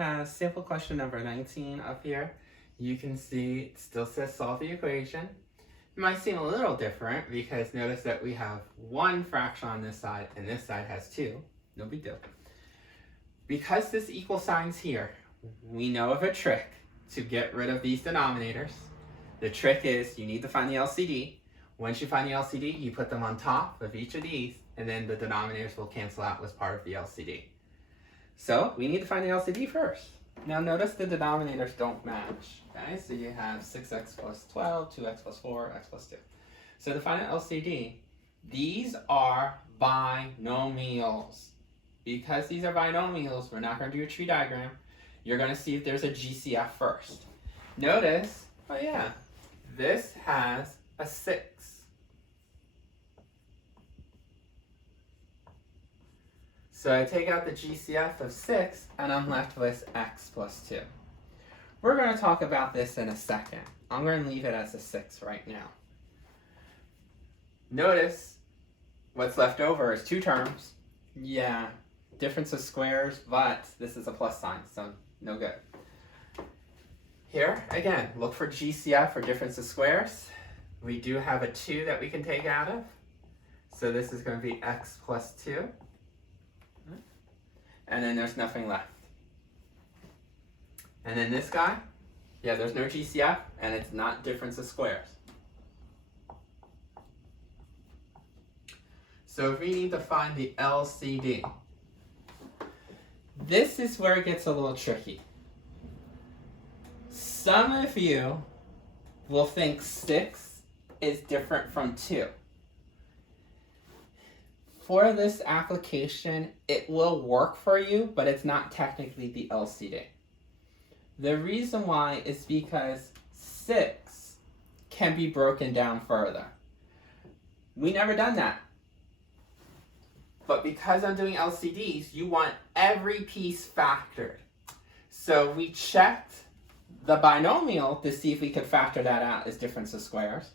have sample question number 19 up here. You can see it still says solve the equation. It might seem a little different because notice that we have one fraction on this side and this side has two. No big deal. Because this equal sign's here, we know of a trick to get rid of these denominators. The trick is you need to find the LCD. Once you find the LCD, you put them on top of each of these, and then the denominators will cancel out as part of the LCD. So we need to find the LCD first. Now notice the denominators don't match. Okay, so you have 6x plus 12, 2x plus 4, x plus 2. So to find an LCD, these are binomials. Because these are binomials, we're not going to do a tree diagram. You're going to see if there's a GCF first. Notice, oh yeah, this has a 6. So I take out the GCF of 6, and I'm left with x plus 2. We're going to talk about this in a second. I'm going to leave it as a 6 right now. Notice what's left over is two terms. Yeah, difference of squares, but this is a plus sign, so no good. Here, again, look for GCF or difference of squares. We do have a 2 that we can take out of. So this is going to be x plus 2. And then there's nothing left. And then this guy, yeah, there's no GCF, and it's not difference of squares. So we need to find the LCD. This is where it gets a little tricky. Some of you will think 6 is different from 2. For this application, it will work for you, but it's not technically the LCD. The reason why is because 6 can be broken down further. We never done that. But because I'm doing LCDs, you want every piece factored. So we checked the binomial to see if we could factor that out as difference of squares.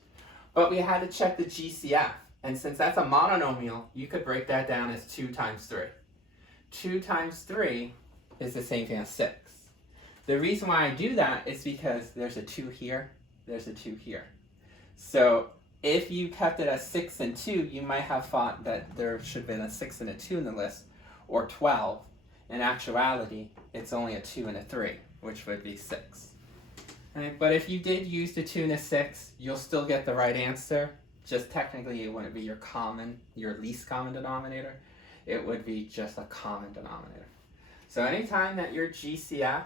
But we had to check the GCF. And since that's a monomial, you could break that down as 2 times 3. 2 times 3 is the same thing as 6. The reason why I do that is because there's a 2 here, there's a 2 here. So if you kept it as 6 and 2, you might have thought that there should have been a 6 and a 2 in the list, or 12. In actuality, it's only a 2 and a 3, which would be 6. Right? But if you did use the 2 and a 6, you'll still get the right answer. Just technically, it wouldn't be your least common denominator. It would be just a common denominator. So anytime that your GCF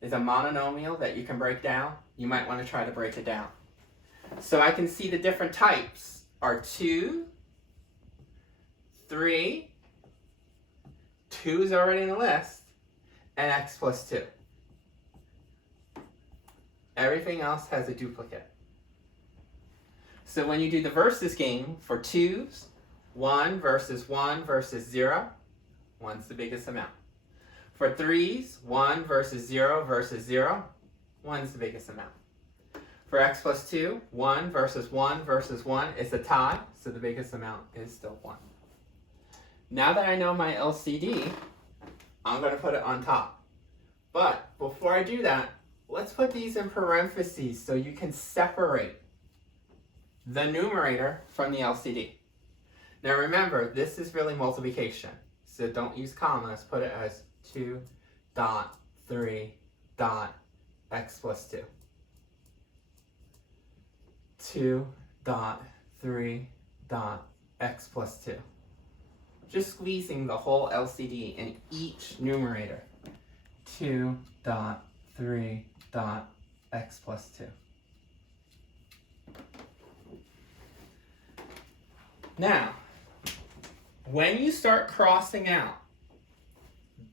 is a monomial that you can break down, you might want to try to break it down. So I can see the different types are 2, 3, 2 is already in the list, and x plus 2. Everything else has a duplicate. So when you do the versus game for 2's, 1 versus 0, 1's the biggest amount. For 3's, 1 versus 0, 1's the biggest amount. For x plus 2, 1 versus 1 is a tie, so the biggest amount is still 1. Now that I know my LCD, I'm going to put it on top. But before I do that, let's put these in parentheses so you can separate the numerator from the LCD. Now remember, this is really multiplication, so don't use commas. Put it as 2 dot 3 dot x plus 2. 2 dot 3 dot x plus 2. Just squeezing the whole LCD in each numerator. 2 dot 3 dot x plus 2. Now, when you start crossing out,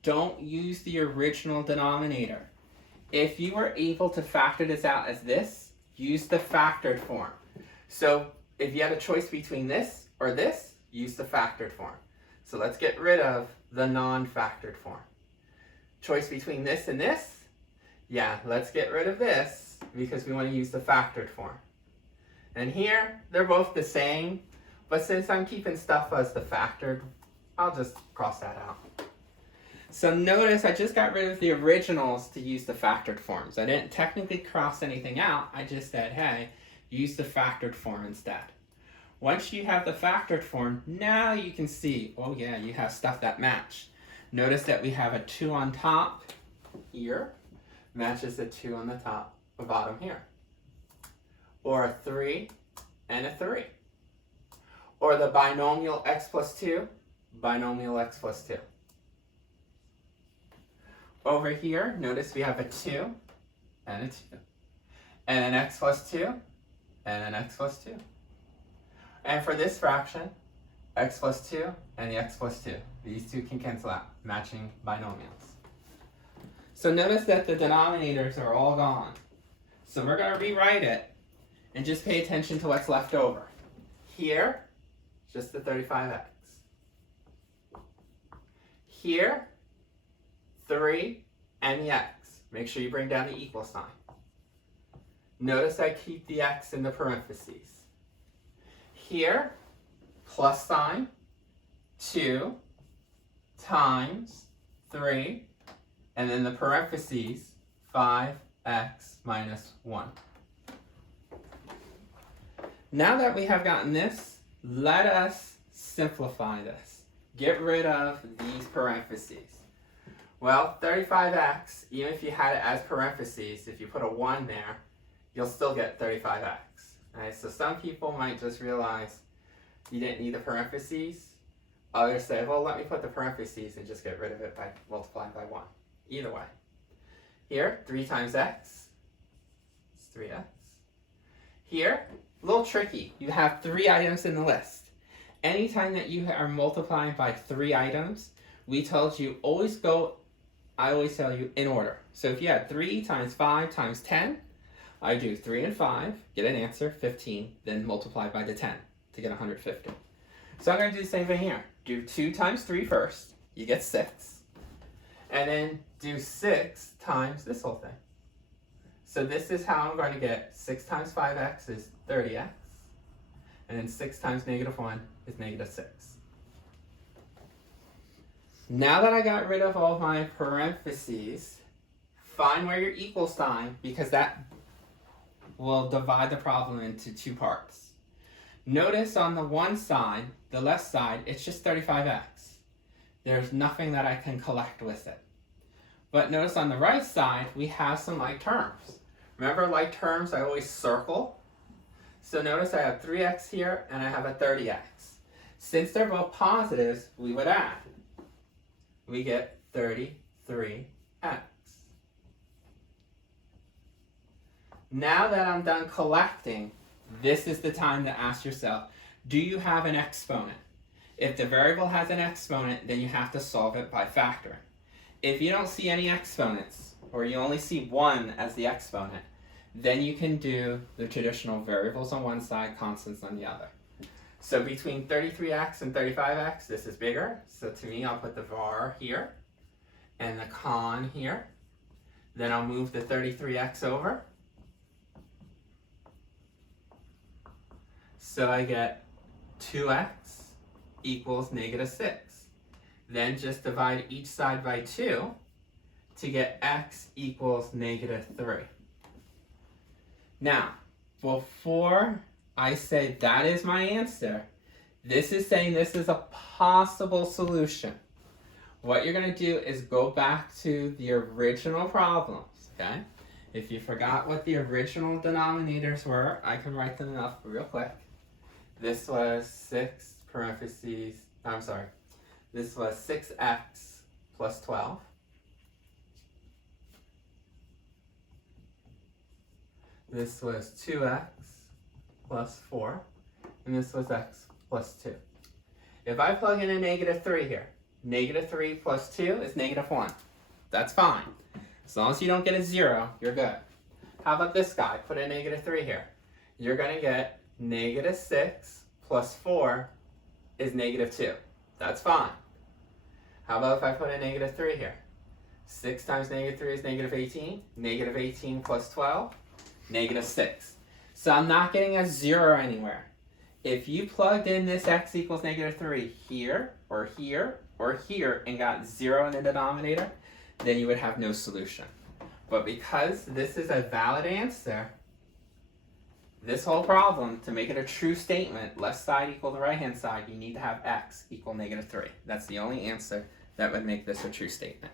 don't use the original denominator. If you were able to factor this out as this, use the factored form. So if you had a choice between this or this, use the factored form. So let's get rid of the non-factored form. Choice between this and this? Yeah, let's get rid of this because we want to use the factored form. And here, they're both the same. But since I'm keeping stuff as the factored, I'll just cross that out. So notice I just got rid of the originals to use the factored forms. I didn't technically cross anything out. I just said, hey, use the factored form instead. Once you have the factored form, now you can see, oh yeah, you have stuff that match. Notice that we have a 2 on top here, matches the 2 on the top, the bottom here. Or a 3 and a 3. Or the binomial x plus 2, binomial x plus 2. Over here, notice we have a 2 and a 2. And an x plus 2 and an x plus 2. And for this fraction, x plus 2 and the x plus 2. These two can cancel out, matching binomials. So notice that the denominators are all gone. So we're going to rewrite it and just pay attention to what's left over. Here, just the 35x. Here, 3 and the x. Make sure you bring down the equal sign. Notice I keep the x in the parentheses. Here, plus sign, 2 times 3, and then the parentheses, 5x minus 1. Now that we have gotten this, let us simplify this. Get rid of these parentheses. Well, 35x, even if you had it as parentheses, if you put a 1 there, you'll still get 35x. Right? So some people might just realize you didn't need the parentheses. Others say, well, let me put the parentheses and just get rid of it by multiplying by 1. Either way. Here, 3 times x. It's 3x. Here, a little tricky. You have 3 items in the list. Anytime that you are multiplying by 3 items, we told you I always tell you in order. So if you had 3 times 5 times 10, I do 3 and 5, get an answer, 15, then multiply by the 10 to get 150. So I'm going to do the same thing here. Do 2 times 3 first, you get 6. And then do 6 times this whole thing. So this is how I'm going to get 6 times 5x is 30x. And then 6 times negative 1 is negative 6. Now that I got rid of all my parentheses, find where your equal sign, because that will divide the problem into 2 parts. Notice on the one side, the left side, it's just 35x. There's nothing that I can collect with it. But notice on the right side, we have some like terms. Remember like terms I always circle? So notice I have 3x here and I have a 30x. Since they're both positives, we would add. We get 33x. Now that I'm done collecting, this is the time to ask yourself, do you have an exponent? If the variable has an exponent, then you have to solve it by factoring. If you don't see any exponents, or you only see 1 as the exponent, then you can do the traditional variables on one side, constants on the other. So between 33x and 35x, this is bigger. So to me, I'll put the var here and the con here. Then I'll move the 33x over. So I get 2x equals negative 6. Then just divide each side by 2 to get x equals negative 3. Now, before I say that is my answer, this is saying this is a possible solution. What you're going to do is go back to the original problems, okay? If you forgot what the original denominators were, I can write them up real quick. This was 6 parentheses, this was 6x plus 12. This was 2x plus 4, and this was x plus 2. If I plug in a negative 3 here, negative 3 plus 2 is negative 1. That's fine. As long as you don't get a 0, you're good. How about this guy? Put a negative 3 here. You're going to get negative 6 plus 4 is negative 2. That's fine. How about if I put a negative 3 here? 6 times negative 3 is negative 18. Negative 18 plus 12, negative 6. So I'm not getting a 0 anywhere. If you plugged in this x equals negative 3 here, or or here and got 0 in the denominator, then you would have no solution. But because this is a valid answer, this whole problem, to make it a true statement, left side equal the right hand side, you need to have x equal -3. That's the only answer that would make this a true statement.